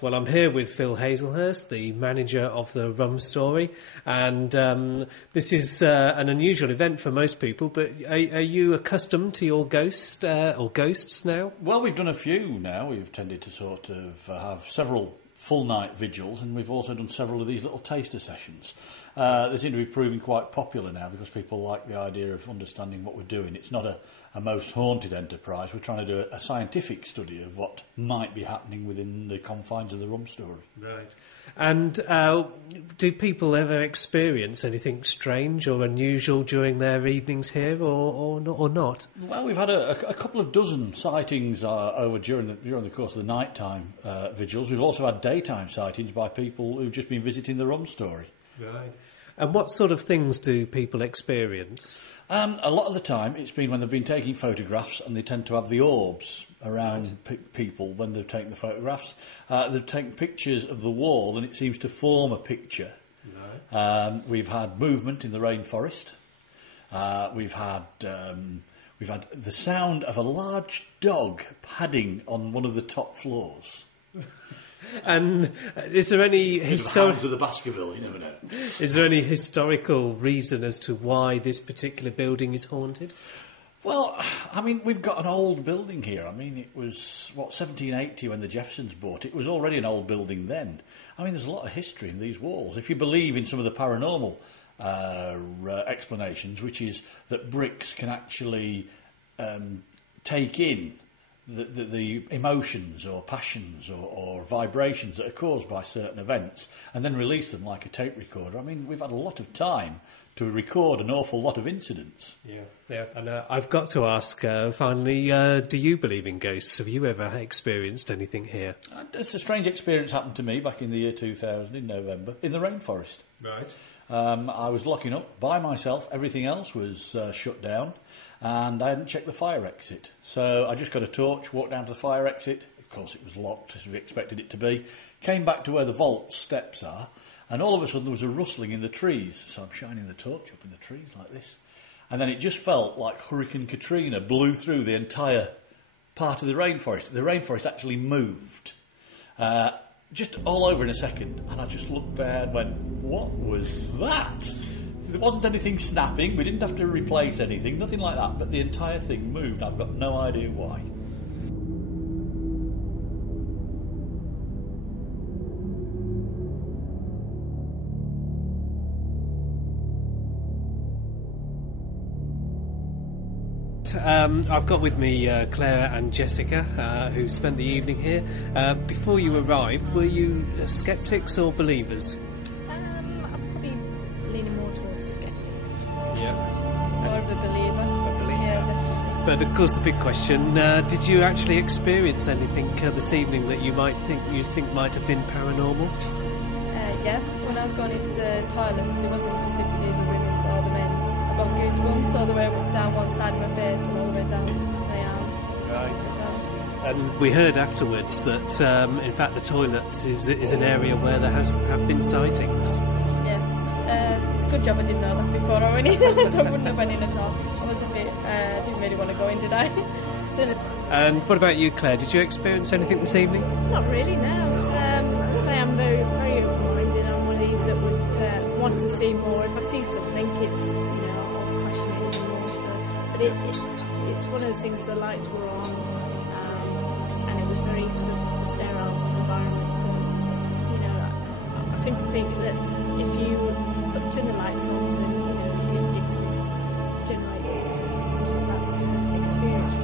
Well, I'm here with Phil Hazelhurst, the manager of the Rum Story, and this is an unusual event for most people, but are you accustomed to your ghosts now? Well, we've done a few now. We've tended to sort of have several full night vigils, and we've also done several of these little taster sessions. They seem to be proving quite popular now because people like the idea of understanding what we're doing. It's not a most haunted enterprise. We're trying to do a scientific study of what might be happening within the confines of the Rum Story. Right. And do people ever experience anything strange or unusual during their evenings here, or not? Well, we've had a couple of dozen sightings over during the course of the nighttime vigils. We've also had daytime sightings by people who've just been visiting the Rum Story. Right. And what sort of things do people experience? A lot of the time it's been when they've been taking photographs, and they tend to have the orbs around people when they've taken the photographs. They've taken pictures of the wall and it seems to form a picture. Right. We've had movement in the rainforest. We've had the sound of a large dog padding on one of the top floors. And is there any to the Baskerville, you never know. Is there any historical reason as to why this particular building is haunted? Well, I mean, we've got an old building here. I mean, it was, 1780 when the Jeffersons bought it. It was already an old building then. I mean, there's a lot of history in these walls. If you believe in some of the paranormal explanations, which is that bricks can actually take in the emotions or passions or vibrations that are caused by certain events and then release them like a tape recorder. I mean, we've had a lot of time to record an awful lot of incidents. Yeah. And I've got to ask, finally, do you believe in ghosts? Have you ever experienced anything here? It's a strange experience happened to me back in the year 2000 in November in the rainforest. Right. I was locking up by myself. Everything else was shut down. And I hadn't checked the fire exit. So I just got a torch, walked down to the fire exit. Of course, it was locked, as we expected it to be. Came back to where the vault steps are, and all of a sudden there was a rustling in the trees. So I'm shining the torch up in the trees like this. And then it just felt like Hurricane Katrina blew through the entire part of the rainforest. The rainforest actually moved. Just all over in a second. And I just looked there and went, what was that? There wasn't anything snapping, we didn't have to replace anything, nothing like that, but the entire thing moved. I've got no idea why. I've got with me Claire and Jessica, who spent the evening here. Before you arrived, were you sceptics or believers? More of a believer. Yeah, definitely. But of course, the big question: did you actually experience anything this evening that you think might have been paranormal? Yeah. When I was going into the toilets, it wasn't specifically the women's or the men's. I got goosebumps all the way down one side of my face and all the way down my arm. Right. And we heard afterwards that, in fact, the toilets is an area where there have been sightings. It's a good job I didn't know that before I went in, so I wouldn't have went in at all. I was a bit, didn't really want to go in, did I? And what about you, Claire? Did you experience anything this evening? Not really, no. I say I'm very, very open-minded. I'm one of these that would want to see more. If I see something, it's, I'll question it even more. So. But it's one of those things, the lights were on, and it was very sort of sterile environment, so... I seem to think that if you turn the lights off, then it sort of generates sort of that experience.